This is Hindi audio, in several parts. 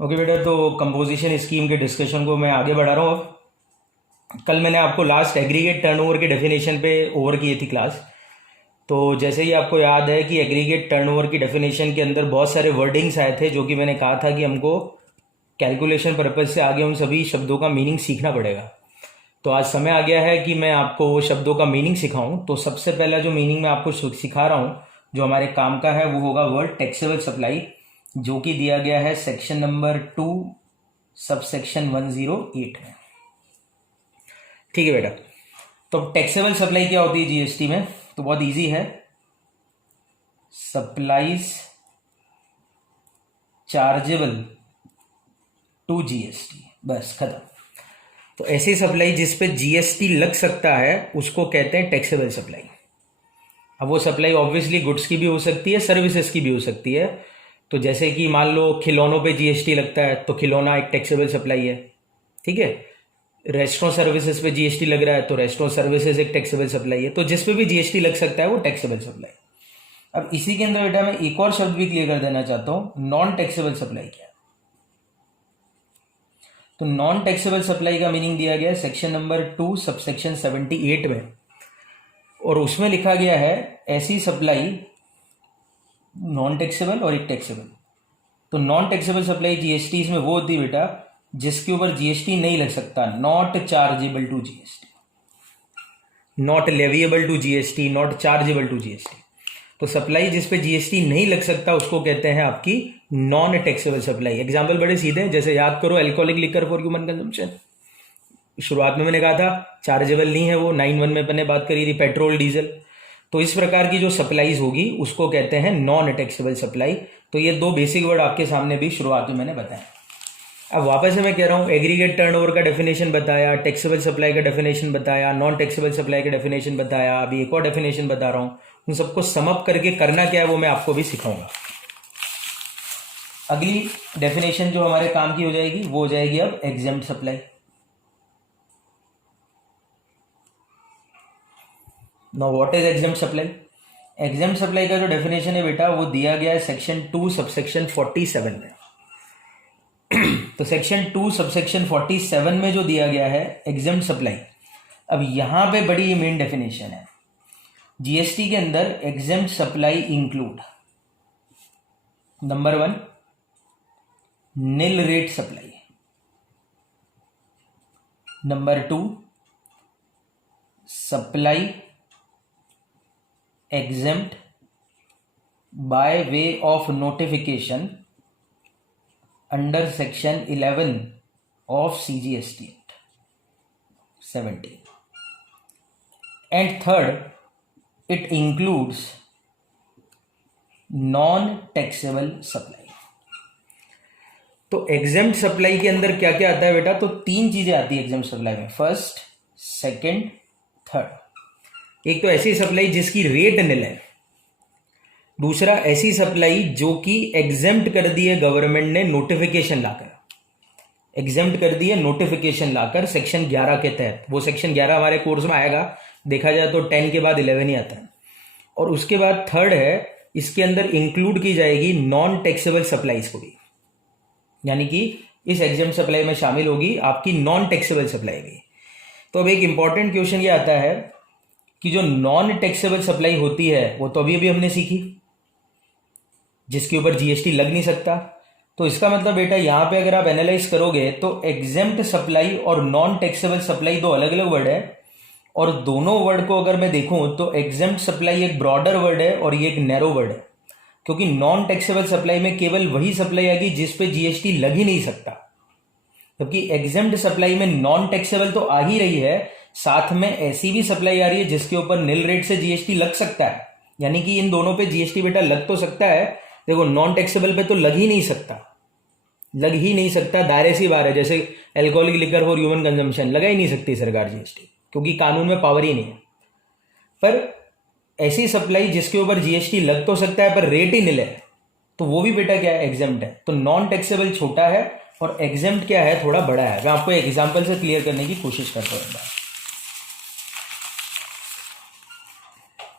ओके बेटा, तो कंपोजिशन स्कीम के डिस्कशन को मैं आगे बढ़ा रहा हूँ। अब कल मैंने आपको लास्ट एग्रीगेट टर्नओवर के डेफिनेशन पे ओवर की थी क्लास। तो जैसे ही आपको याद है कि एग्रीगेट टर्नओवर की डेफिनेशन के अंदर बहुत सारे वर्डिंग्स आए थे, जो कि मैंने कहा था कि हमको कैलकुलेशन पर्पज से आगे उन सभी शब्दों का मीनिंग सीखना पड़ेगा। तो आज समय आ गया है कि मैं आपको वो शब्दों का मीनिंग सिखाऊं। तो सबसे पहला जो मीनिंग मैं आपको सिखा रहा हूँ, जो हमारे काम का है, वो होगा वर्ड टैक्सेबल सप्लाई, जो कि दिया गया है सेक्शन नंबर 2 सबसेक्शन 108 में। ठीक है बेटा, तो टैक्सेबल सप्लाई क्या होती है जीएसटी में? तो बहुत इजी है, सप्लाईज चार्जेबल टू जीएसटी, बस खत्म। तो ऐसी सप्लाई जिस पे जीएसटी लग सकता है उसको कहते हैं टैक्सेबल सप्लाई। अब वो सप्लाई ऑब्वियसली गुड्स की भी हो सकती है, सर्विसेज की भी हो सकती है। तो जैसे कि मान लो खिलौनों पे जीएसटी लगता है, तो खिलौना एक टैक्सेबल सप्लाई है। ठीक है, रेस्टोरेंट सर्विसेज पे जीएसटी लग रहा है, तो रेस्टोरेंट सर्विसेज एक टैक्सेबल सप्लाई है। तो जिस पे भी जीएसटी लग सकता है वो टैक्सेबल सप्लाई। अब इसी के अंदर बेटा मैं एक और शब्द भी क्लियर कर देना चाहता हूं, नॉन टैक्सेबल सप्लाई क्या है। तो नॉन टैक्सेबल सप्लाई का मीनिंग दिया गया है सेक्शन नंबर 2 सबसेक्शन 78 में, और उसमें लिखा गया है ऐसी सप्लाई नॉन टैक्सेबल और एक टैक्सेबल। तो नॉन टैक्सेबल सप्लाई जीएसटी इसमें वो होती है बेटा जिसके ऊपर जीएसटी नहीं लग सकता, not chargeable to GST, not leviable to GST, not chargeable to GST. तो सप्लाई जिस पे जीएसटी नहीं लग सकता उसको कहते हैं आपकी नॉन टैक्सेबल सप्लाई। एग्जाम्पल बड़े सीधे हैं, जैसे याद करो alcoholic liquor for human consumption, शुरुआत में मैंने कहा था चार्जेबल नहीं है वो, 9(1) में मैंने बात करी थी, पेट्रोल डीजल। तो इस प्रकार की जो सप्लाईज होगी उसको कहते हैं नॉन टैक्सेबल सप्लाई। तो ये दो बेसिक वर्ड आपके सामने भी शुरुआत में मैंने बताया। अब वापस से मैं कह रहा हूँ, एग्रीगेट टर्नओवर का डेफिनेशन बताया, टैक्सेबल सप्लाई का डेफिनेशन बताया, नॉन टैक्सेबल सप्लाई का डेफिनेशन बताया, अभी एक और डेफिनेशन बता रहा हूँ। उन सबको सम अप करके करना क्या है वो मैं आपको भी सिखाऊंगा। अगली डेफिनेशन जो हमारे काम की हो जाएगी वो हो जाएगी अब exempt supply. Now what is exempt supply? Exempt supply का जो डेफिनेशन है बेटा वो दिया गया है सेक्शन 2 सबसेक्शन 47 में। तो सेक्शन 2 सबसेक्शन 47 में जो दिया गया है एग्जेम्प्ट सप्लाई, अब यहां पे बड़ी मेन डेफिनेशन है। जीएसटी के अंदर exempt supply include, number 1 nil rate supply, number 2 supply exempt by way of notification under section 11 of CGST Act 17, and third it includes non taxable supply। तो एग्जेम्प्ट सप्लाई के अंदर क्या क्या आता है बेटा? तो 3 चीजें आती है एग्जेम्प्ट सप्लाई में, फर्स्ट, सेकंड, थर्ड। एक तो ऐसी सप्लाई जिसकी रेट निल है, दूसरा ऐसी सप्लाई जो कि एग्जेम्प्ट कर दी है गवर्नमेंट ने नोटिफिकेशन लाकर, एग्जेम्प्ट कर दी है नोटिफिकेशन लाकर सेक्शन 11 के तहत। वो सेक्शन 11 हमारे कोर्स में आएगा, देखा जाए तो 10 के बाद 11 ही आता है। और उसके बाद थर्ड है, इसके अंदर इंक्लूड की जाएगी नॉन टैक्सेबल सप्लाईज को भी, यानी कि इस एग्जेम्प्ट सप्लाई में शामिल होगी आपकी नॉन टैक्सेबल सप्लाई भी। तो अब एक इंपॉर्टेंट क्वेश्चन ये आता है कि जो नॉन टैक्सेबल सप्लाई होती है वो तो अभी हमने सीखी, जिसके ऊपर जीएसटी लग नहीं सकता। तो इसका मतलब बेटा यहां पे अगर आप एनालाइज करोगे तो एग्जेम्प्ट सप्लाई और नॉन टैक्सेबल सप्लाई दो अलग अलग वर्ड है, और दोनों वर्ड को अगर मैं देखूं तो एग्जेम्प्ट सप्लाई एक ब्रॉडर वर्ड है और ये एक नैरो वर्ड है, क्योंकि नॉन टैक्सेबल सप्लाई में केवल वही सप्लाई आएगी जिसपे जीएसटी लग ही नहीं सकता, जबकि एग्जेम्प्ट सप्लाई में नॉन टैक्सेबल तो आ ही रही है, साथ में ऐसी भी सप्लाई आ रही है जिसके ऊपर निल रेट से जीएसटी लग सकता है। यानी कि इन दोनों पे जीएसटी बेटा लग तो सकता है, देखो नॉन टैक्सेबल पे तो लग ही नहीं सकता, लग ही नहीं सकता, दायरे सी बात है। जैसे alcoholic liquor for human consumption लगा ही नहीं सकती सरकार जीएसटी, क्योंकि कानून में पावर ही नहीं है। पर ऐसी सप्लाई जिसके ऊपर जीएसटी लग तो सकता है पर रेट ही निल है, तो वो भी बेटा क्या है? एग्जेम्प्ट है। तो नॉन टैक्सेबल छोटा है और एग्जेम्प्ट क्या है? थोड़ा बड़ा है। मैं आपको एक एग्जांपल से क्लियर करने की कोशिश करता हूं।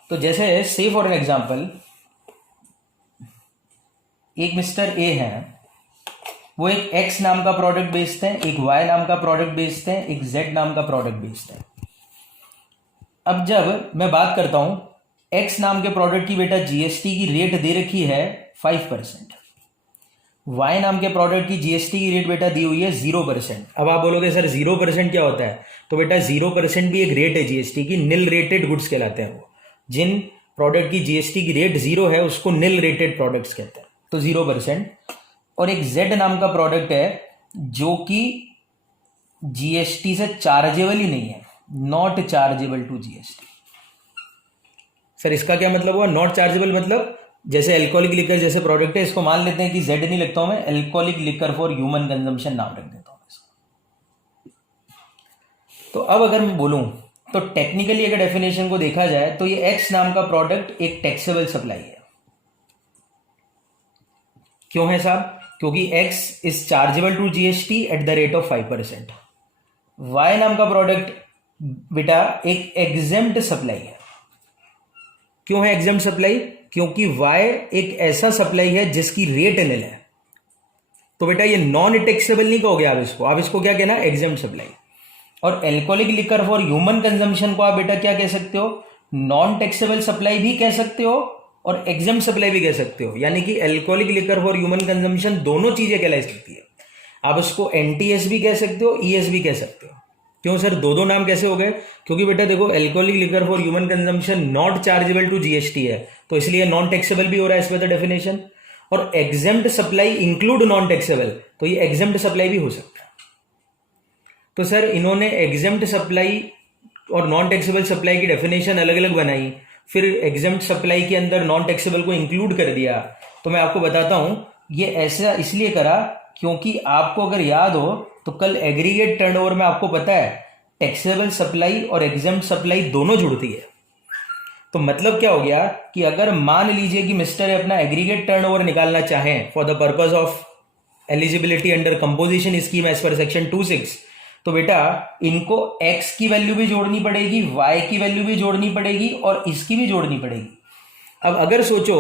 तो जैसे से फॉर एन एग्जांपल, एक मिस्टर ए है, वो एक एक्स नाम का प्रोडक्ट बेचते हैं, एक वाई नाम का प्रोडक्ट बेचते हैं, एक जेड नाम का प्रोडक्ट बेचते हैं। अब जब मैं बात करता हूं एक्स नाम के प्रोडक्ट की बेटा जीएसटी की रेट दे रखी है 5%, वाई नाम के प्रोडक्ट की जीएसटी की रेट बेटा दी हुई है 0%। अब आप बोलोगे सर 0% क्या होता है, तो बेटा 0% भी एक रेट है जीएसटी की, निल रेटेड गुड्स कहलाते हैं वो। जिन प्रोडक्ट की जीएसटी की रेट 0 है उसको निल रेटेड प्रोडक्ट्स कहते हैं, तो 0%। और एक जेड नाम का प्रोडक्ट है जो कि जीएसटी से चार्जेबल ही नहीं है, not chargeable to GST. Sir इसका क्या मतलब हुआ, नॉट चार्जेबल मतलब जैसे अल्कोहलिक लिकर जैसे प्रोडक्ट है, इसको मान लेते हैं कि जेड नहीं लिखता हूं मैं, alcoholic liquor for human consumption नाम रख देता हूं इसका। तो अब अगर मैं बोलूं तो टेक्निकली अगर डेफिनेशन को देखा जाए तो ये एक्स नाम का प्रोडक्ट एक टैक्सेबल सप्लाई है। क्यों है साहब, क्योंकि X is chargeable to GST at the rate of 5%। Y नाम का प्रोडक्ट बेटा एक एग्जेम्प्ट सप्लाई है। क्यों है एग्जेम्प्ट सप्लाई, क्योंकि वाई एक ऐसा सप्लाई है जिसकी रेट निल है। तो बेटा ये नॉन टैक्सेबल नहीं कहोगे आप इसको क्या कहना, एग्जेम्प्ट सप्लाई। और alcoholic liquor for human consumption को आप बेटा क्या कह सकते हो, नॉन टैक्सेबल सप्लाई भी कह सकते हो और एग्जेम्प्ट सप्लाई भी कह सकते हो। यानी कि alcoholic liquor for human consumption दोनों चीजें कहलाई सकती है। आप उसको एनटीएस भी कह सकते हो, ईएस भी कह सकते हो। क्यों सर दो नाम कैसे हो गए, क्योंकि बेटा देखो alcoholic liquor for human consumption not chargeable to GST है, तो इसलिए नॉन टैक्सेबल भी हो रहा है इस पे डेफिनेशन। और exempt supply include non taxable, तो ये एग्जेम्प्ट सप्लाई भी हो सकता है। तो सर इन्होंने एग्जेम्प्ट सप्लाई और नॉन टैक्सेबल सप्लाई की डेफिनेशन अलग अलग बनाई, फिर एग्जेम्प्ट सप्लाई के अंदर नॉन टैक्सेबल को इंक्लूड कर दिया। तो मैं आपको बताता हूं ये ऐसा इसलिए करा क्योंकि आपको अगर याद हो तो कल एग्रीगेट टर्नओवर में आपको पता है टैक्सेबल सप्लाई और एग्जेम्प्ट सप्लाई दोनों जुड़ती है। तो मतलब क्या हो गया कि अगर मान लीजिए कि मिस्टर अपना एग्रीगेट टर्नओवर निकालना चाहें for the purpose of eligibility under composition scheme as per section 26, तो बेटा इनको x की वैल्यू भी जोड़नी पड़ेगी, y की वैल्यू भी जोड़नी पड़ेगी और इसकी भी जोड़नी पड़ेगी। अब अगर सोचो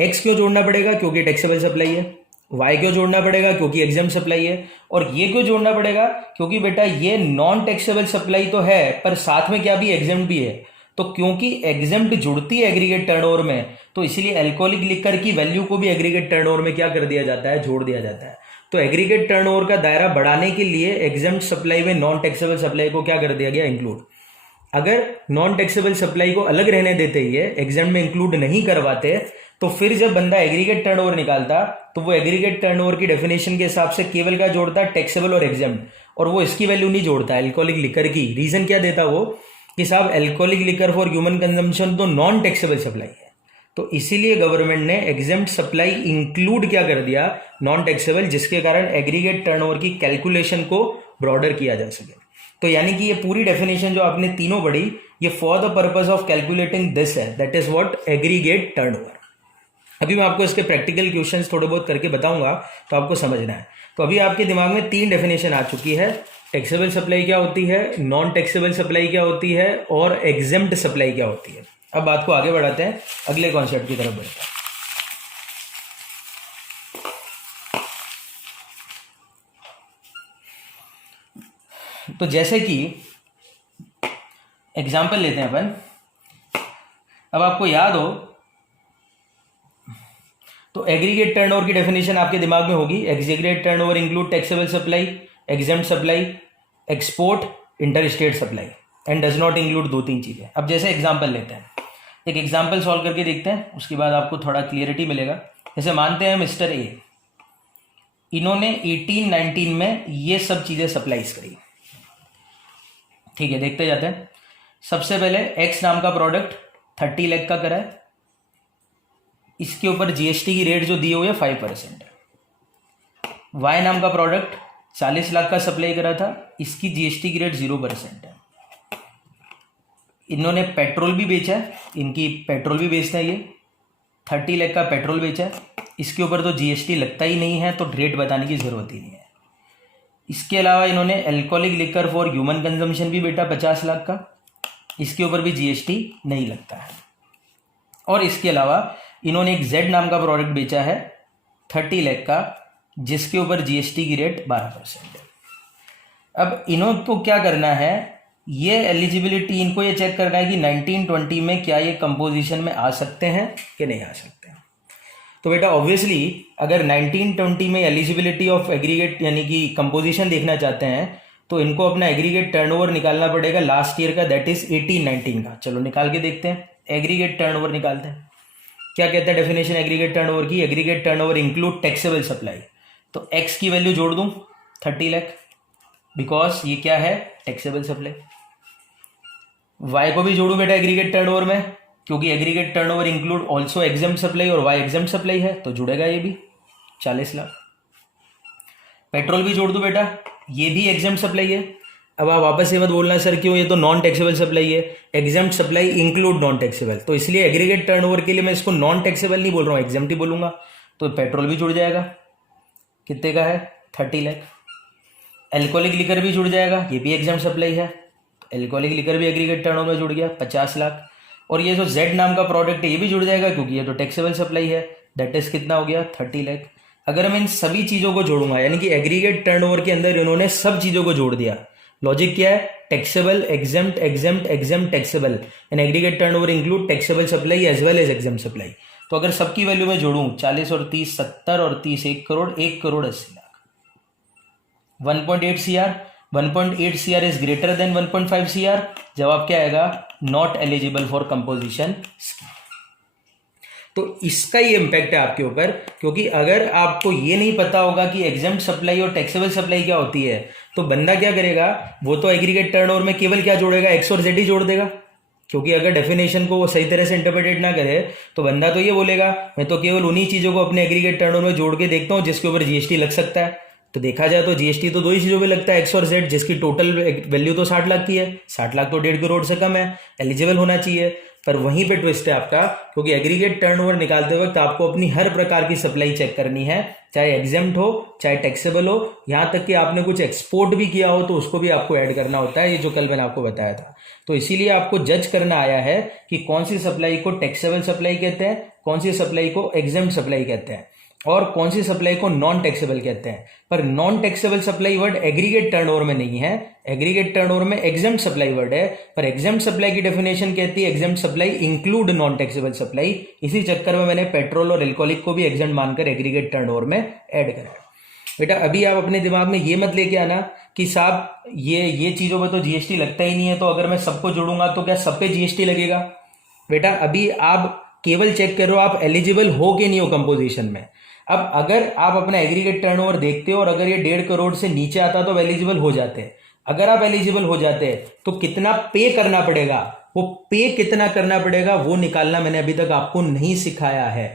x क्यों जोड़ना पड़ेगा, क्योंकि टैक्सेबल सप्लाई है, y क्यों जोड़ना पड़ेगा, क्योंकि एग्जेम्प्ट सप्लाई है, और ये क्यों जोड़ना पड़ेगा, क्योंकि बेटा ये नॉन टैक्सेबल सप्लाई तो है पर साथ में क्या भी एग्जेम्प्ट भी है। तो क्योंकि एग्जेम्प्ट जुड़ती है एग्रीगेट टर्नओवर में, तो इसीलिए अल्कोहलिक लिकर की वैल्यू को भी एग्रीगेट टर्नओवर में क्या कर दिया जाता है, जोड़ दिया जाता है। तो एग्रीगेट टर्नओवर का दायरा बढ़ाने के लिए एग्जेम्प्ट सप्लाई में नॉन टैक्सेबल सप्लाई को क्या कर दिया गया, इंक्लूड। अगर नॉन टैक्सेबल सप्लाई को अलग रहने देते ही एग्जेम्प्ट में इंक्लूड नहीं करवाते, तो फिर जब बंदा एग्रीगेट टर्नओवर निकालता तो वो एग्रीगेट टर्नओवर की डेफिनेशन के हिसाब से केवल क्या जोड़ता, टैक्सेबल और एग्जेम्प्ट, और वो इसकी वैल्यू नहीं जोड़ता अल्कोहलिक लिकर की। रीजन क्या देता वो कि साहब alcoholic liquor for human consumption तो नॉन टैक्सेबल सप्लाई है, तो इसीलिए गवर्नमेंट ने एग्जेम्प्ट सप्लाई इंक्लूड क्या कर दिया, नॉन टैक्सेबल, जिसके कारण एग्रीगेट टर्नओवर की कैलकुलेशन को ब्रॉडर किया जा सके। तो यानी कि ये पूरी डेफिनेशन जो आपने तीनों पढ़ी ये for the purpose of calculating this है, that is what aggregate turnover. अभी मैं आपको इसके प्रैक्टिकल क्वेश्चंस थोड़े बहुत करके बताऊंगा तो आपको समझना है। तो अभी आपके दिमाग में 3 डेफिनेशन आ चुकी है, टैक्सेबल सप्लाई क्या होती है, नॉन टैक्सेबल सप्लाई क्या होती है और एग्जेम्प्ट सप्लाई क्या होती है। अब बात को आगे बढ़ाते हैं, अगले कॉन्सेप्ट की तरफ बढ़ते हैं। तो जैसे कि एग्जाम्पल लेते हैं अपन, अब आपको याद हो तो एग्रीगेट टर्नओवर की डेफिनेशन आपके दिमाग में होगी, aggregate turnover include taxable supply, exempt supply, export, inter state supply and does not include 2-3 चीजें। अब जैसे एग्जाम्पल लेते हैं, एक एग्जाम्पल सॉल्व करके देखते हैं, उसके बाद आपको थोड़ा क्लियरिटी मिलेगा। जैसे मानते हैं मिस्टर ए, इन्होंने 18-19 में ये सब चीजें सप्लाईज करी, ठीक है, देखते जाते हैं। सबसे पहले एक्स नाम का प्रोडक्ट 30 लाख का करा है, इसके ऊपर जीएसटी की रेट जो दी हुई है 5% है। वाई नाम का प्रोडक्ट 40 लाख का सप्लाई करा था, इसकी जीएसटी की रेट 0% है। इन्होंने पेट्रोल भी बेचा है, इनकी पेट्रोल भी बेचते हैं, ये 30 लाख का पेट्रोल बेचा है, इसके ऊपर तो जीएसटी लगता ही नहीं है, तो रेट बताने की जरूरत ही नहीं है। इसके अलावा इन्होंने alcoholic liquor for human consumption भी बेटा 50 लाख का, इसके ऊपर भी जीएसटी नहीं लगता है। और इसके अलावा इन्होंने एक जेड नाम का प्रोडक्ट बेचा है 30 लाख का, जिसके ऊपर जीएसटी की रेट 12% है। अब इन्हों को क्या करना है, ये एलिजिबिलिटी इनको ये चेक करना है कि 1920 में क्या ये कंपोजिशन में आ सकते हैं कि नहीं आ सकते हैं। तो बेटा ऑब्वियसली अगर 1920 में एलिजिबिलिटी ऑफ एग्रीगेट यानी कि कंपोजिशन देखना चाहते हैं तो इनको अपना एग्रीगेट टर्नओवर निकालना पड़ेगा लास्ट ईयर का, दैट इज 18-19 का। चलो निकाल के देखते हैं, एग्रीगेट टर्नओवर निकालते हैं। क्या कहता है डेफिनेशन एग्रीगेट टर्नओवर की, aggregate turnover include taxable supply. तो एक्स की वैल्यू जोड़ दूं 30 लाख, बिकॉज ये क्या है टैक्सेबल सप्लाई। वाई को भी जोड़ू बेटा एग्रीगेट टर्नओवर में, क्योंकि aggregate turnover include also exempt supply और वाई एग्जाम सप्लाई है, तो जुड़ेगा ये भी 40 लाख। पेट्रोल भी जोड़ दो बेटा, ये भी एग्जाम सप्लाई है। अब आप वापस ये मत बोलना सर क्यों, ये तो नॉन टैक्सेबल सप्लाई है। Exempt supply include non taxable, तो इसलिए एग्रीगेट टर्नओवर के लिए मैं इसको नॉन टैक्सेबल नहीं बोल रहा हूँ, एग्जाम ही बोलूंगा। तो पेट्रोल भी जुड़ जाएगा, कितने का है 30 लाख। एल्कोहलिक लिकर भी जुड़ जाएगा, ये भी एग्जाम सप्लाई है, एल्कोहलिक लिकर भी एग्रीगेट टर्नओवर में जुड़ गया 50 लाख। और ये जो जेड नाम का प्रोडक्ट है ये भी जुड़ जाएगा, क्योंकि ये तो टैक्सेबल सप्लाई है, दैट इज कितना हो गया 30 लाख। अगर मैं इन सभी चीजों को जोड़ूंगा, यानी कि एग्रीगेट टर्नओवर के अंदर इन्होंने सब चीजों को जोड़ दिया। लॉजिक क्या है, taxable exempt exempt exempt taxable, and aggregate turnover include taxable supply as well as exempt supply. तो अगर सबकी वैल्यू में जोड़ूं 40 और 30 70 और 30 1 crore, 1 crore 80 lakh. 1.8 CR, 1.8 CR is greater than 1.5 CR। जवाब क्या आएगा, not eligible for composition scheme. तो इसका ये इंपैक्ट है आपके ऊपर, क्योंकि अगर आपको ये नहीं पता होगा कि एग्जेम्प्ट सप्लाई और टैक्सेबल सप्लाई क्या होती है, तो बंदा क्या करेगा, वो तो एग्रीगेट टर्नओवर में केवल क्या जोड़ेगा, एक्स और जेड ही जोड़ देगा। क्योंकि अगर डेफिनेशन को वो सही तरह से इंटरप्रेटेड ना करे तो बंदा तो ये बोलेगा मैं तो केवल उन्हीं चीजों को अपने एग्रीगेट टर्नओवर में जोड़ के देखता हूँ जिसके ऊपर जीएसटी लग सकता है। तो देखा जाए तो जीएसटी तो दो ही चीजों पे लगता है, एक्स और जेड, जिसकी टोटल वैल्यू तो 60 लाख की है। 60 लाख तो 1.5 करोड़ से कम है, एलिजिबल होना चाहिए। पर वहीं पे ट्विस्ट है आपका, क्योंकि एग्रीगेट टर्नओवर निकालते वक्त आपको अपनी हर प्रकार की सप्लाई चेक करनी है, चाहे एग्जेम्प्ट हो चाहे टैक्सेबल हो, यहां तक कि आपने कुछ एक्सपोर्ट भी किया हो तो उसको भी आपको ऐड करना होता है, ये जो कल मैंने आपको बताया था। तो इसीलिए आपको जज करना आया है कि कौन सी सप्लाई को टैक्सेबल सप्लाई कहते हैं, कौन सी सप्लाई को एग्जेम्प्ट सप्लाई कहते हैं, और कौन सी सप्लाई को नॉन टैक्सेबल कहते हैं। पर non taxable supply word aggregate turnover में नहीं है, एग्रीगेट टर्नओवर में एग्जेम्प्ट सप्लाई वर्ड है। पर एग्जेम्प्ट सप्लाई की डेफिनेशन कहती है exempt supply include non taxable supply. इसी चक्कर में मैंने पेट्रोल और एल्कोहलिक को भी एग्जेम्प्ट मानकर एग्रीगेट टर्नओवर में ऐड कराया। बेटा अभी आप अपने दिमाग में ये मत लेके आना कि साहब ये चीजों पर तो जीएसटी लगता ही नहीं है, तो अगर मैं सबको जोड़ूंगा तो क्या सब पे जीएसटी लगेगा। बेटा अभी आप केवल चेक करो आप एलिजिबल हो कि नहीं हो कंपोजिशन में। अब अगर आप अपना एग्रीगेट टर्नओवर देखते हो और अगर ये 1.5 करोड़ से नीचे आता तो एलिजिबल हो जाते हैं। अगर आप एलिजिबल हो जाते हैं तो कितना पे करना पड़ेगा, वो पे कितना करना पड़ेगा वो निकालना मैंने अभी तक आपको नहीं सिखाया है।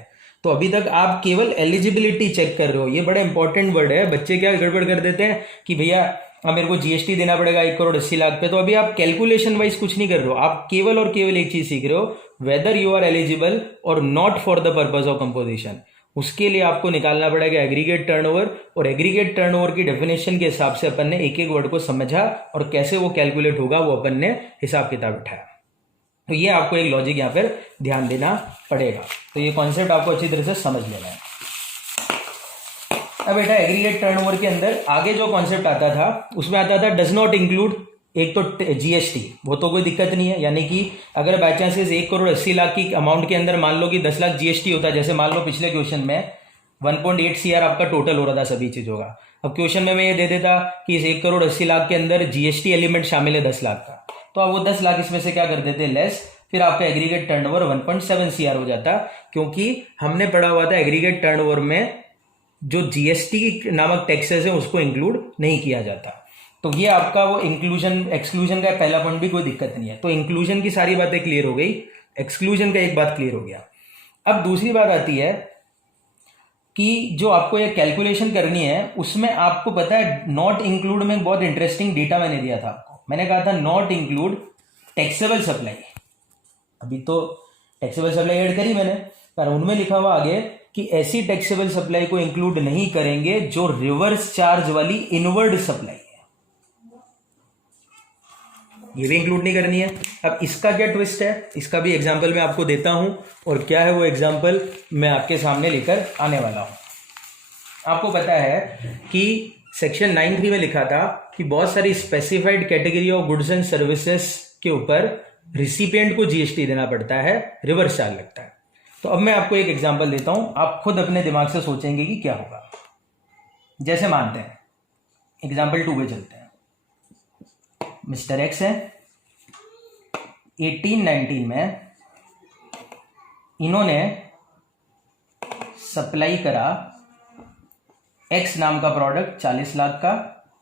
तो अभी तक आप केवल एलिजिबिलिटी चेक कर रहे हो, ये बड़ा इंपॉर्टेंट वर्ड है। बच्चे क्या गड़बड़ कर देते हैं कि भैया अब मेरे को जीएसटी देना पड़ेगा 1 करोड़ 80 लाख पे, तो अभी आप कैलकुलेशन वाइज कुछ नहीं कर रहे हो, आप केवल और केवल एक चीज सीख रहे हो, वेदर यू आर एलिजिबल और not for the purpose of composition. उसके लिए आपको निकालना पड़ेगा एग्रीगेट टर्नओवर, और एग्रीगेट टर्नओवर की डेफिनेशन के हिसाब से अपन ने एक एक वर्ड को समझा और कैसे वो कैलकुलेट होगा वो अपन ने हिसाब किताब उठाया। तो ये आपको एक लॉजिक यहाँ पर ध्यान देना पड़ेगा। तो ये कॉन्सेप्ट आपको अच्छी तरह से समझ लेना है। अब बेटा एग्रीगेट टर्नओवर के अंदर आगे जो कॉन्सेप्ट आता था उसमें आता था डज नॉट इंक्लूड, एक तो जीएसटी, वो तो कोई दिक्कत नहीं है। यानी कि अगर बाई चांसेस 1 करोड़ 80 लाख की अमाउंट के अंदर मान लो कि 10 लाख जीएसटी होता है, जैसे मान लो पिछले क्वेश्चन में 1.8 CR आपका टोटल हो रहा था सभी चीजों का। अब क्वेश्चन में मैं ये दे देता कि इस 1 करोड़ 80 लाख के अंदर जीएसटी एलिमेंट शामिल है 10 लाख का, तो आप वो 10 लाख इसमें से क्या कर देते लेस, फिर आपका एग्रीगेट टर्नओवर 1.7 CR हो जाता, क्योंकि हमने पढ़ा हुआ था एग्रीगेट टर्नओवर में जो जीएसटी नामक टैक्सेस है उसको इंक्लूड नहीं किया जाता। तो ये आपका वो इंक्लूजन एक्सक्लूजन का पहला पॉइंट भी कोई दिक्कत नहीं है। तो इंक्लूजन की सारी बातें क्लियर हो गई, एक्सक्लूजन का एक बात क्लियर हो गया। अब दूसरी बात आती है कि जो आपको ये कैलकुलेशन करनी है उसमें आपको पता है नॉट इंक्लूड में बहुत इंटरेस्टिंग डेटा मैंने दिया था आपको। मैंने कहा था नॉट इंक्लूड टैक्सेबल सप्लाई। अभी तो टैक्सेबल सप्लाई ऐड करी मैंने, पर उनमें लिखा हुआ आगे कि ऐसी टैक्सेबल सप्लाई को इंक्लूड नहीं करेंगे जो रिवर्स चार्ज वाली इनवर्ड सप्लाई है, ये भी इंक्लूड नहीं करनी है। अब इसका क्या ट्विस्ट है, इसका भी एग्जांपल मैं आपको देता हूं, और क्या है वो एग्जांपल मैं आपके सामने लेकर आने वाला हूं। आपको पता है कि सेक्शन 9(3) में लिखा था कि बहुत सारी specified category of goods and services के ऊपर रिसिपिएंट को जीएसटी देना पड़ता है, रिवर्स चार्ज लगता है। तो अब मैं आपको एक एग्जांपल देता हूं, आप खुद अपने दिमाग से सोचेंगे कि क्या होगा। जैसे मानते हैं एग्जांपल 2 पे चलते हैं। मिस्टर एक्स है, 18-19 में इन्होंने सप्लाई करा एक्स नाम का प्रोडक्ट 40 लाख का,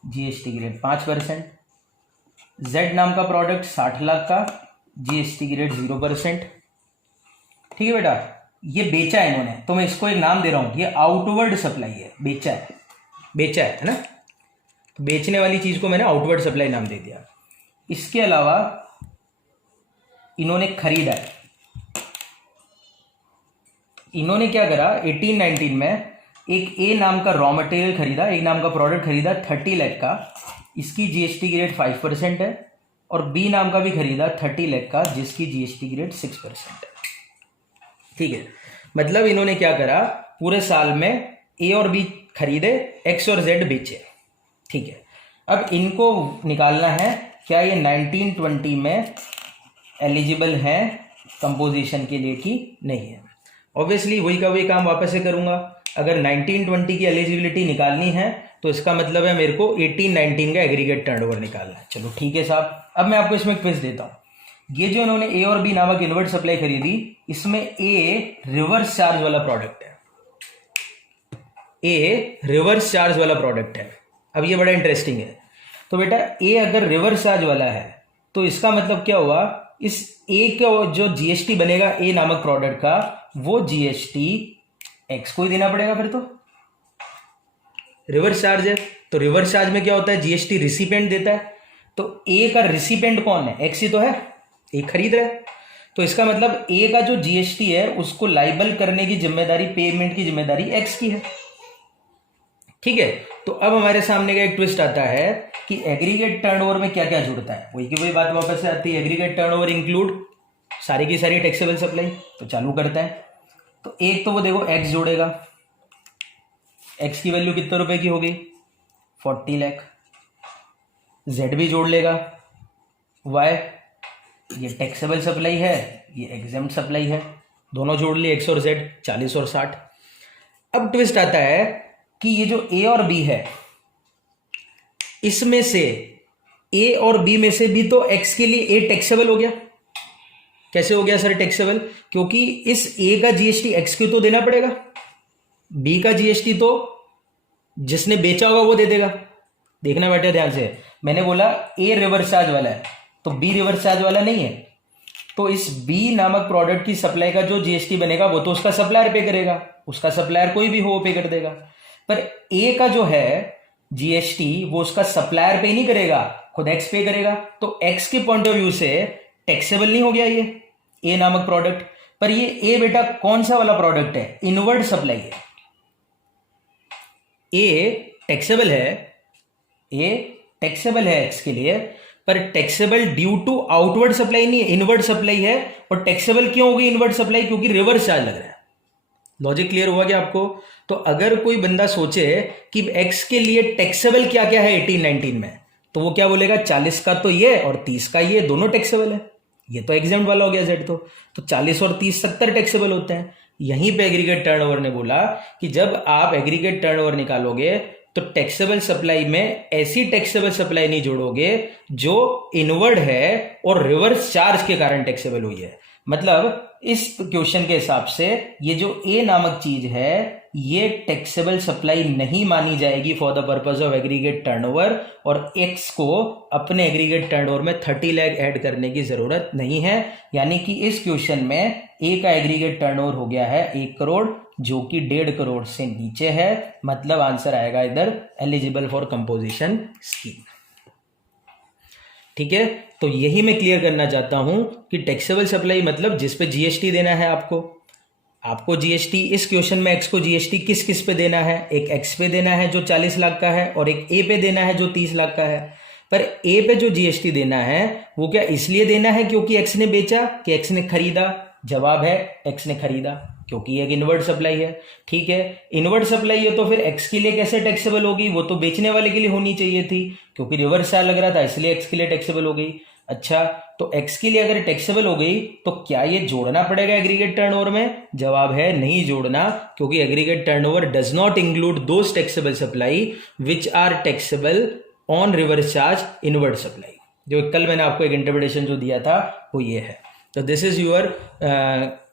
जीएसटी की रेट 5%। जेड नाम का प्रोडक्ट 60 लाख का, जीएसटी की रेट 0%। ठीक है बेटा, ये बेचा है इन्होंने, तो मैं इसको एक नाम दे रहा हूं, ये आउटवर्ड सप्लाई है, बेचा है ना। तो बेचने वाली चीज को मैंने आउटवर्ड सप्लाई नाम दे दिया। इसके अलावा इन्होंने खरीदा है, इन्होंने क्या करा 18-19 में एक ए नाम का रॉ मटेरियल खरीदा, एक नाम का प्रोडक्ट खरीदा 30 लाख का, इसकी जीएसटी की रेट 5% है, और बी नाम का भी खरीदा 30 लाख का, जिसकी जीएसटी की रेट 6% है। ठीक है, मतलब इन्होंने क्या करा, पूरे साल में ए और बी खरीदे, एक्स और जेड बेचे। ठीक है, अब इनको निकालना है क्या ये 19-20 में एलिजिबल है कंपोजिशन के लिए कि नहीं है। ऑब्वियसली वही का वही काम वापस से करूंगा। अगर 19-20 की एलिजिबिलिटी निकालनी है तो इसका मतलब है मेरे को 18-19 का एग्रीगेट टर्नओवर निकालना है। चलो ठीक है साहब, अब मैं आपको इसमें क्विज देता हूं। ये जो इन्होंने ए और बी नामक इनवर्ट सप्लाई खरीदी, इसमें ए रिवर्स चार्ज वाला प्रोडक्ट है, ए रिवर्स चार्ज वाला प्रोडक्ट है। अब ये बड़ा इंटरेस्टिंग है। तो बेटा ए अगर रिवर्स चार्ज वाला है तो इसका मतलब क्या हुआ, इस ए का जो जीएसटी बनेगा ए नामक प्रोडक्ट का, वो जीएसटी एक्स को ही देना पड़ेगा। फिर तो रिवर्स चार्ज है, तो रिवर्स चार्ज में क्या होता है, जीएसटी रिसिपेंट देता है। तो ए का रिसिपेंट कौन है, एक्स ही तो है, ए खरीद रहा है। तो इसका मतलब ए का जो जीएसटी है उसको लाइबल करने की जिम्मेदारी, पेमेंट की जिम्मेदारी एक्स की है। ठीक है, तो अब हमारे सामने का एक ट्विस्ट आता है कि एग्रीगेट टर्नओवर में क्या क्या जुड़ता है। वही की वही बात वापस से आती है, एग्रीगेट टर्नओवर इंक्लूड सारी की सारी टैक्सेबल सप्लाई। तो चालू करते हैं। तो एक तो वो देखो एक्स जोड़ेगा, एक्स की वैल्यू कितने रुपए की हो गई, 40 लाख। जेड भी जोड़ लेगा, वाई ये टैक्सेबल सप्लाई है, ये एग्जेम्प्ट सप्लाई है, दोनों जोड़ लिए एक्स और जेड, 40 और 60। अब ट्विस्ट आता है कि ये जो ए और बी है, इसमें से ए और बी में से भी तो एक्स के लिए ए टैक्सेबल हो गया। कैसे हो गया सर टैक्सेबल, क्योंकि इस ए का जीएसटी एक्स को तो देना पड़ेगा, बी का जीएसटी तो जिसने बेचा होगा वो दे देगा। देखना बेटा ध्यान से, मैंने बोला ए रिवर्स चार्ज वाला है तो बी रिवर्स चार्ज वाला नहीं है। तो इस बी नामक प्रोडक्ट की सप्लाई का जो जीएसटी बनेगा वो तो उसका सप्लायर पे करेगा, उसका सप्लायर कोई भी हो वो पे कर देगा। पर ए का जो है जीएसटी वो उसका सप्लायर पे ही नहीं करेगा, खुद एक्स पे करेगा। तो एक्स के पॉइंट ऑफ व्यू से टैक्सेबल नहीं हो गया ये ए नामक प्रोडक्ट। पर ये ए बेटा कौन सा वाला प्रोडक्ट है, इनवर्ड सप्लाई है। ए टैक्सेबल है, ए टैक्सेबल है एक्स के लिए, पर taxable due to outward supply नहीं है, इनवर्ड सप्लाई है। और टैक्सेबल क्यों होगी इनवर्ड सप्लाई, क्योंकि रिवर्स चार्ज लग रहा है। लॉजिक क्लियर हुआ क्या आपको। तो अगर कोई बंदा सोचे कि एक्स के लिए टैक्सेबल क्या क्या है 18-19 में, तो वो क्या बोलेगा, 40 का तो ये और 30 का ये दोनों टैक्सेबल है, ये तो एग्जेम्प्ट वाला हो गया जेड। तो 40 और 30 70 टैक्सेबल होते हैं। यहीं पे एग्रीगेट टर्नओवर ने बोला कि जब आप एग्रीगेट टर्नओवर निकालोगे तो टैक्सेबल सप्लाई में ऐसी टैक्सेबल सप्लाई नहीं जोड़ोगे जो इनवर्ड है और रिवर्स चार्ज के कारण टैक्सेबल हुई है। मतलब इस क्वेश्चन के हिसाब से ये जो ए नामक चीज है ये टैक्सेबल सप्लाई नहीं मानी जाएगी for the purpose of aggregate turnover, और एक्स को अपने एग्रीगेट टर्नओवर में 30 लाख ऐड करने की जरूरत नहीं है। यानी कि इस क्वेश्चन में ए का एग्रीगेट टर्नओवर हो गया है 1 करोड़, जो कि 1.5 करोड़ से नीचे है। मतलब आंसर आएगा इधर एलिजिबल फॉर कंपोजिशन स्कीम। ठीक है, तो यही मैं क्लियर करना चाहता हूं कि टैक्सेबल सप्लाई मतलब जिस पे जीएसटी देना है आपको जीएसटी, इस क्वेश्चन में एक्स को जीएसटी किस किस पे देना है, एक एक्स पे देना है जो 40 लाख का है और एक ए पे देना है जो 30 लाख का है। पर ए पे जो जीएसटी देना है वो क्या इसलिए देना है क्योंकि एक्स ने बेचा कि एक्स ने खरीदा, जवाब है एक्स ने खरीदा। क्योंकि ये एक इनवर्ट सप्लाई है। ठीक है, इनवर्ट सप्लाई है तो फिर एक्स के लिए कैसे टैक्सेबल होगी? वो तो बेचने वाले के लिए होनी चाहिए थी, क्योंकि रिवर्स चार्ज लग रहा था इसलिए एक्स के लिए टैक्सेबल हो गई। अच्छा, तो एक्स के लिए अगर टैक्सेबल हो गई तो क्या ये जोड़ना पड़ेगा एग्रीगेट टर्नओवर में? जवाब है नहीं जोड़ना, क्योंकि aggregate turnover does not include those taxable supply which are taxable on reverse charge inward supply. जो कल मैंने आपको एक इंटरप्रिटेशन जो दिया था वो ये है। तो this is your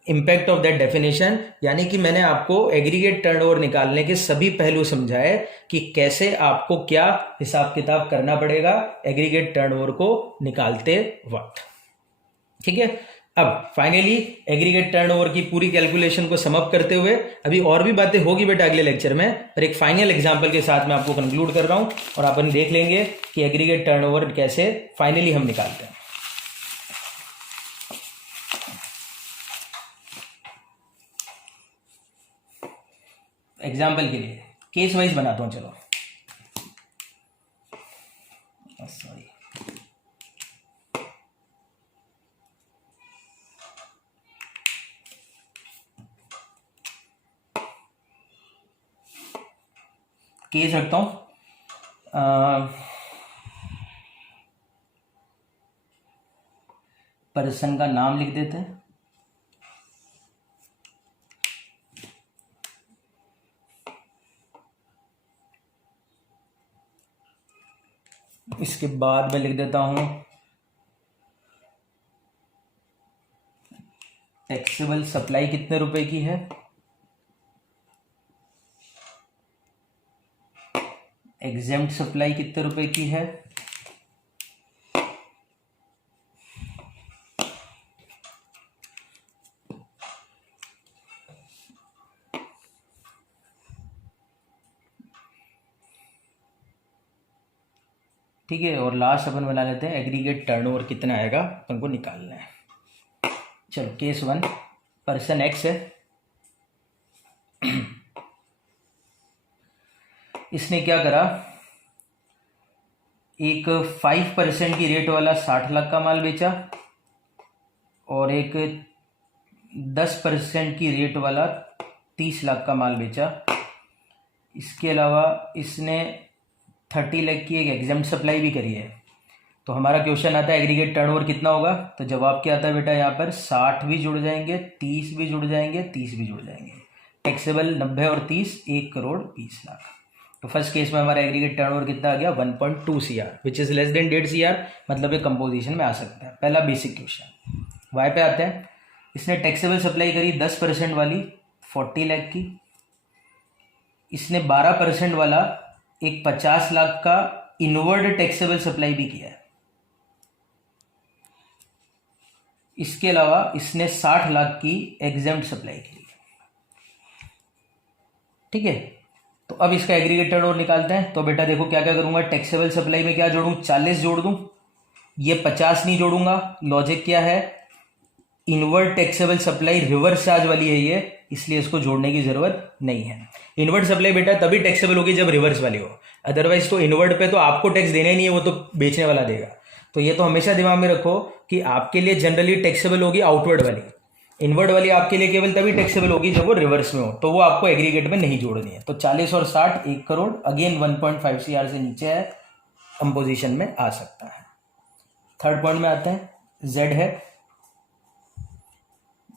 impact of that definition, यानी कि मैंने आपको एग्रीगेट टर्नओवर निकालने के सभी पहलू समझाए कि कैसे आपको क्या हिसाब किताब करना पड़ेगा एग्रीगेट टर्नओवर को निकालते वक्त। ठीक है, अब फाइनली एग्रीगेट टर्नओवर की पूरी कैलकुलेशन को समअप करते हुए, अभी और भी बातें होगी बेटा अगले लेक्चर में, पर एक फाइनल एग्जांपल के साथ मैं आपको कंक्लूड कर रहा हूं और अपन देख लेंगे कि एग्रीगेट टर्नओवर कैसे फाइनली हम निकालते हैं। एग्जाम्पल के लिए केस वाइज बनाता हूं, चलो। सॉरी, केस रखता हूं, पर्सन का नाम लिख देते हैं, इसके बाद मैं लिख देता हूं टैक्सेबल सप्लाई कितने रुपए की है, एग्जेम्प्ट सप्लाई कितने रुपए की है, ठीक है, और लास्ट अपन बना लेते हैं एग्रीगेट टर्नओवर कितना आएगा अपन को निकालना है। चलो केस 1, पर्सन एक्स है, इसने क्या करा, एक 5% की रेट वाला 60 लाख का माल बेचा और एक 10% की रेट वाला 30 लाख का माल बेचा। इसके अलावा इसने 30 लाख की एक एग्जेम्प्ट सप्लाई भी करी है। तो हमारा क्वेश्चन आता है एग्रीगेट टर्नओवर कितना होगा, तो जवाब क्या आता है बेटा, यहाँ पर 60 भी जुड़ जाएंगे, 30 भी जुड़ जाएंगे, 30 भी जुड़ जाएंगे, टैक्सेबल 90 और 30 1 करोड़ 20 लाख। तो फर्स्ट केस में हमारा एग्रीगेट टर्नओवर कितना आ गया, 1.2 CR, which is less than 1.5 CR, मतलब ये कंपोजिशन में आ सकता है। पहला बेसिक क्वेश्चन। वाई पे आते हैं, इसने टैक्सेबल सप्लाई करी 10% वाली 40 लाख की, इसने 12% वाला एक 50 लाख का इनवर्ड टैक्सेबल सप्लाई भी किया है। इसके अलावा इसने 60 लाख की एग्जेम्प्ट सप्लाई की है। ठीक है, तो अब इसका एग्रीगेट टर्नओवर निकालते हैं। तो बेटा देखो क्या क्या करूंगा, टैक्सेबल सप्लाई में क्या जोड़ूं, 40 जोड़ दूं, ये 50 नहीं जोड़ूंगा। लॉजिक क्या है, inward taxable supply reverse charge वाली है ये, इसलिए इसको जोड़ने की जरूरत नहीं है। इनवर्ड सप्लाई बेटा तभी टैक्सेबल होगी जब रिवर्स वाली हो, अदरवाइज तो इनवर्ड पे तो आपको टैक्स देना ही नहीं है, वो तो बेचने वाला देगा। तो ये तो हमेशा दिमाग में रखो कि आपके लिए जनरली टैक्सेबल होगी आउटवर्ड वाली, इनवर्ड वाली आपके लिए केवल तभी टैक्सेबल होगी जब वो रिवर्स में हो, तो वो आपको एग्रीगेट में नहीं जोड़नी है। तो 40 और 60 1 करोड़, अगेन 1.5 CR से नीचे है, कंपोजिशन में आ सकता है। थर्ड पॉइंट में आते हैं, जेड है,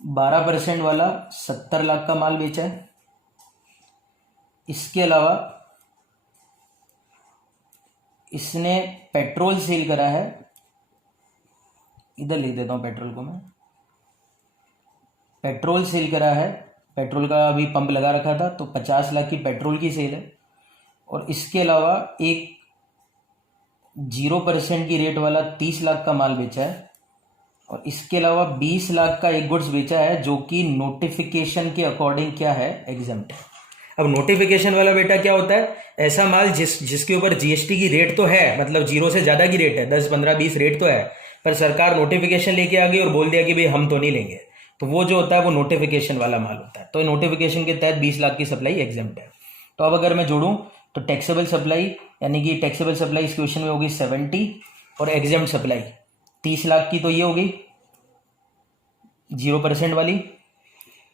12% वाला 70 लाख का माल बेचा है। इसके अलावा इसने पेट्रोल सेल करा है, इधर लिख देता हूं पेट्रोल को मैं, पेट्रोल सेल करा है, पेट्रोल का अभी पंप लगा रखा था, तो 50 लाख की पेट्रोल की सेल है। और इसके अलावा एक 0% की रेट वाला 30 लाख का माल बेचा है। और इसके अलावा 20 लाख का एक गुड्स बेचा है जो कि नोटिफिकेशन के अकॉर्डिंग क्या है, एग्जम्प्ट है। अब नोटिफिकेशन वाला बेटा क्या होता है, ऐसा माल जिसके ऊपर जीएसटी की रेट तो है, मतलब 0 से ज्यादा की रेट है, 10 15 20 रेट तो है, पर सरकार नोटिफिकेशन लेके आ गई और बोल दिया कि भाई हम तो नहीं लेंगे, तो वो जो होता है वो नोटिफिकेशन वाला माल होता है। तो नोटिफिकेशन के तहत 20 लाख की सप्लाई एग्जम्प्ट है। तो अब अगर मैं जोड़ूं तो टैक्सेबल सप्लाई, यानी कि टैक्सेबल सप्लाई इस क्वेश्चन में होगी 70 और एग्जम्प्ट सप्लाई 30 लाख की, तो ये होगी 0% वाली,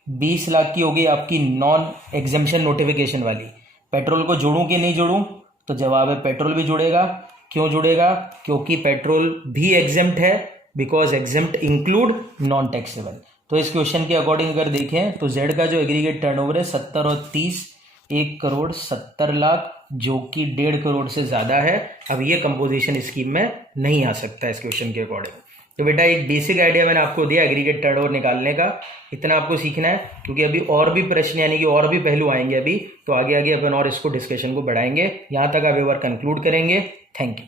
20 लाख की होगी आपकी नॉन एग्जेम्पशन नोटिफिकेशन वाली। पेट्रोल को जोड़ूं कि नहीं जोड़ूं? तो जवाब है पेट्रोल भी जुड़ेगा। क्यों जुड़ेगा? क्योंकि पेट्रोल भी एग्जेम्प्ट है, because exempt include non taxable. तो इस क्वेश्चन के अकॉर्डिंग अगर देखें तो जेड का जो एग्रीगेट टर्नओवर है 70 और 30 1,70,00,000, जो कि 1.5 करोड़ से ज्यादा है। अब ये कंपोजिशन स्कीम में नहीं आ सकता इस क्वेश्चन के अकॉर्डिंग। तो बेटा एक बेसिक आइडिया मैंने आपको दिया एग्रीगेट टर्नओवर निकालने का, इतना आपको सीखना है, क्योंकि अभी और भी प्रश्न यानी कि और भी पहलू आएंगे अभी, तो आगे आगे अपन और इसको डिस्कशन को बढ़ाएंगे। यहाँ तक आप एक बार कंक्लूड करेंगे। Thank you.